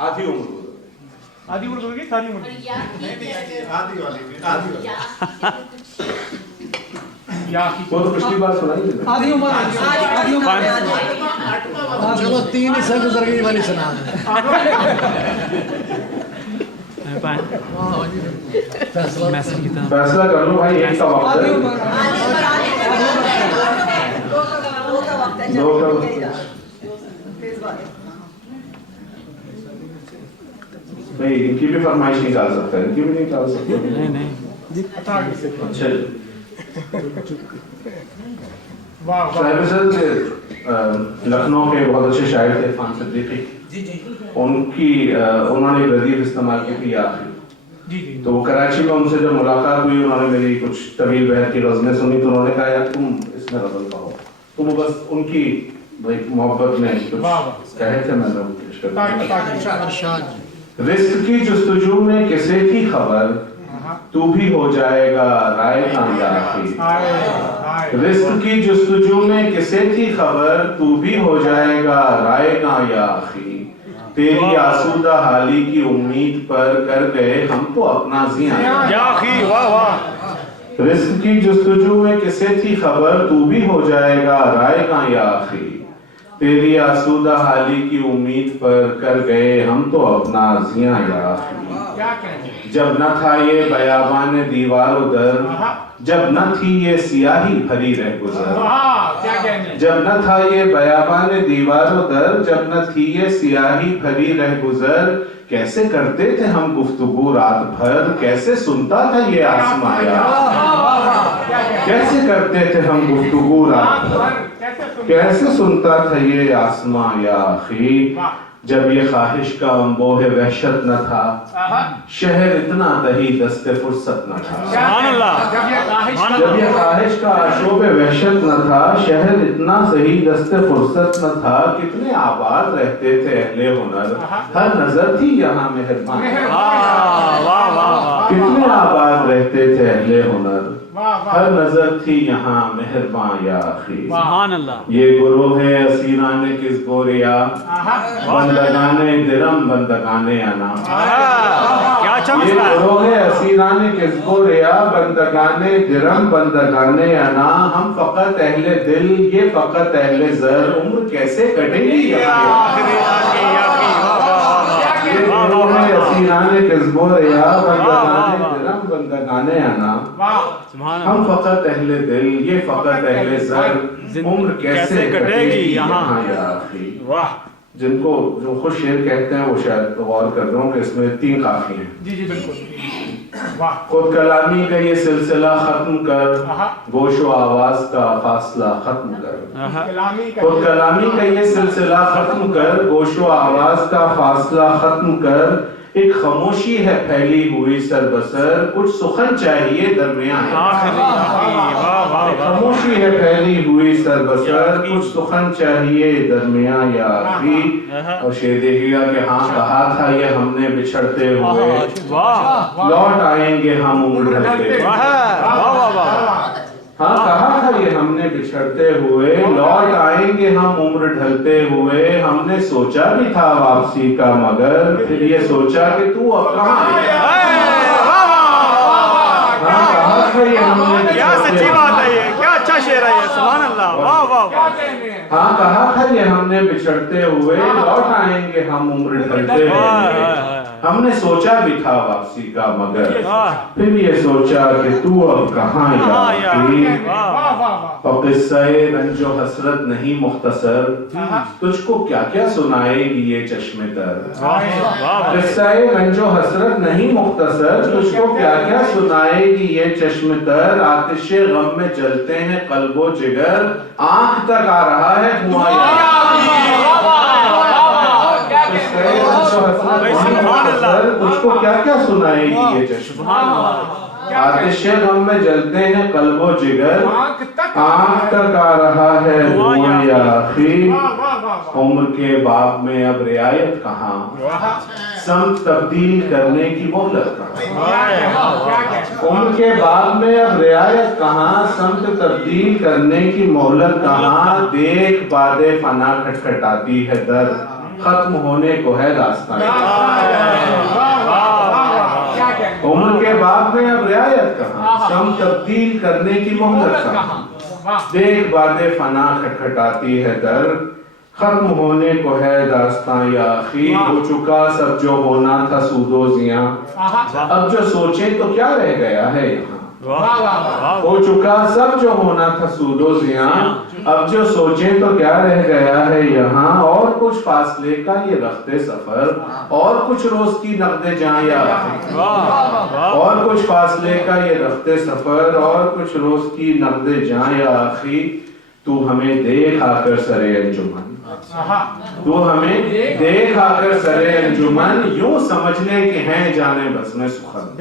आधी उम्र गुजर गई, आधी उम्र गुजर गई, सारी उम्र आधी वाली या वो तो पिछली बार सुनाई थी ना। आधी उम्र चलो 3 ही से गुजर गई वाली सुना फैसला कर लो भाई, एक का वक्त है, दो का वक्त है। नहीं, इनकी भी फरमाइश निकाल सकते हैं, इनकी भी निकाल सकते हैं। नहीं अच्छा वाह वाह लखनऊ के बहुत अच्छे शायर थे इरफान सिद्दीकी, उन्होंने रदीफ इस्तेमाल की थी आखिरी। जी जी तो वो कराची में उनसे जब मुलाकात हुई, उन्होंने मेरी कुछ तवील बहर की गज़लें सुनी, तो उन्होंने कहा यार तुम इसमें गज़ल कहो। तो वो बस उनकी भाई मोहब्बत में कुछ कहे थे, मैंने पेश कर दिया। रिस्क की जुस्तजू में किसे थी खबर, तू भी हो जाएगा राय कामयाबी। रिस्क की जुस्तजू में किसे थी खबर, तू भी हो जाएगा राय कामयाबी। तेरी आसूदा हाली की उम्मीद पर कर गए हम तो अपना जिया। वाह वाह रिस्क की जुस्तजू में किसे थी खबर, तू भी हो जाएगा राय कामयाबी। तेरी आसूदा हाली की उम्मीद पर कर गए हम तो अपना जिया या क्या कहेंगे जब न था ये बयाबान दीवारों दर, जब न थी ये सियाही भरी रह गुजर। क्या कहेंगे जब न था ये बयाबान दीवारों दर, जब न थी ये सियाही भरी रह गुजर। कैसे करते थे हम गुफ्तगू रात भर, कैसे सुनता था ये आसमां या। कैसे करते थे हम गुफ्तगू रात भर, कैसे सुनता था ये आसमां या आखी। जब ये ख्वाहिश का अंबोह वहशत न था, शहर इतना दही दस्ते फुर्सत न था। जब ये ख्वाहिश का आशोब वहशत न था, शहर इतना सही दस्ते फुर्सत न था। कितने आबाद रहते थे अहले हुनर, हर नजर थी यहाँ मेहरबान। कितने आबाद रहते थे अहले हुनर, हर नजर थी यहाँ मेहरबान या आखी। ये गुरोह है असीराने किस गोरिया, बंदगाने दिरम बंदगाने अना। ये गुरोह है असीराने किस गोरिया, बंदगाने दिरम बंदगाने अना। हम फकत अहले दिल, ये फकत अहले जर, उम्र कैसे कटेगी यहाँ। ये गुरोह है असीराने किस गोरिया, बंदगाने दिरम बंदगाने अना। हम फकत अहले दिल, ये फकत अहले सर, उम्र कैसे कटेगी यहाँ या आखी। जिनको जो खुद शेर कहते हैं वो शायद गौर कर रहा हूँ कि इसमें 3 काफी हैं। जी जी बिल्कुल वाह खुद कलामी का ये सिलसिला खत्म कर, गोशो आवाज का फासला खत्म कर। खुद कलामी का ये सिलसिला खत्म कर, गोशो आवाज का फासला खत्म कर। एक खामोशी है फैली हुई सरबसर, कुछ सुखन चाहिए दरमियान। खामोशी है फैली हुई सरबसर, कुछ सुखन चाहिए दरमियान या आखिरी। और शेर देखिएगा कि हाँ कहा था ये हमने बिछड़ते हुए, लौट आएंगे हम उम्र ढलते। हाँ कहा था ये हमने बिछड़ते हुए, लौट आएंगे हम उम्र ढलते हुए। हमने सोचा भी था वापसी का, मगर फिर ये सोचा कि तू अब कहाँ है। हाँ कहा था ये हमने, क्या सच्ची बात है ये, क्या अच्छा शेर है ये, सुभान अल्लाह, वाह वाह। हाँ कहा था ये हमने बिछड़ते हुए, लौट आएंगे हम उम्र ढलते हुए। हमने सोचा भी था वापसी का, मगर फिर ये सोचा कि तू अब कहाँ यार। और किस्से रंजो हसरत नहीं मुख्तसर, तुझको क्या क्या सुनाएगी ये चश्मे तर। किस्से रंजो हसरत नहीं मुख्तसर, तुझको क्या क्या सुनाएगी ये चश्मे तर। आतिशे गम में जलते हैं कल्बो जिगर, आंख तक आ रहा है धुआं। उसको क्या क्या सुनाएगी ये चश्मा। आतिशे गम में जलते हैं कल्बो जिगर, आंख तक आ रहा है धुआं या आखी। उम्र के बाब में अब रियायत कहाँ, समत तब्दील करने की मोहलत कहाँ। उम्र के बाब में अब रियायत कहाँ, समत तब्दील करने की मोहलत कहाँ। देख बादे फना खटखटाती है दर, ختم ہونے کو ہے داستان کیا کہنے عمر کے بعد میں اب رعایت کہاں سم تبدیل کرنے کی مہلت کہاں دیکھ باتیں فنا کھٹکھٹاتی ہے در ختم ہونے کو ہے داستان یا آخی ہو چکا سب جو ہونا تھا سود و زیاں اب جو سوچیں تو کیا رہ گیا ہے یہاں ہو چکا سب جو ہونا تھا سود و زیاں اب جو سوچیں تو کیا رہ گیا ہے یہاں اور کچھ فاصلے کا یہ رخت سفر اور کچھ روز کی نقد جاں یا آخی اور کچھ فاصلے کا یہ رخت سفر اور کچھ روز کی نقد جاں یا آخی تو ہمیں دیکھ آ کر سرے انجمن تو ہمیں دیکھ آ کر سرے انجمن یوں سمجھ لے کہ ہیں جانے بس میں سخن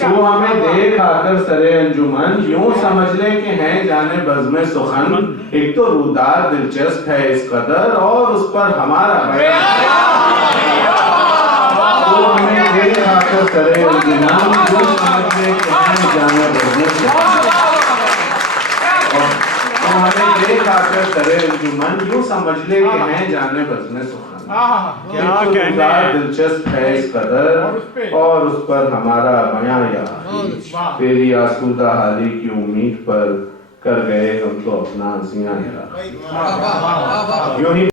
تو ہمیں دیکھ آ کر سرے انجمن یوں سمجھ لے کہ ہیں جانے بز میں سخن ایک تو رودار دلچسپ ہے اس قدر اور اس پر ہمارا بیان تو ہمیں دیکھ آ کر سرے انجمن یوں سمجھ لے کہ ہیں جانے بز میں سخن تو ہمیں دیکھ آ کر سرے انجمن یوں سمجھ لے کہ ہیں جانے بز میں سخن کیا کہنے دلچسپ ہے اس قدر اور اس پر ہمارا بیان یا تیری آسودہ حالی کی امید پر کر گئے ہم تو اپنا زیاں یوں ہی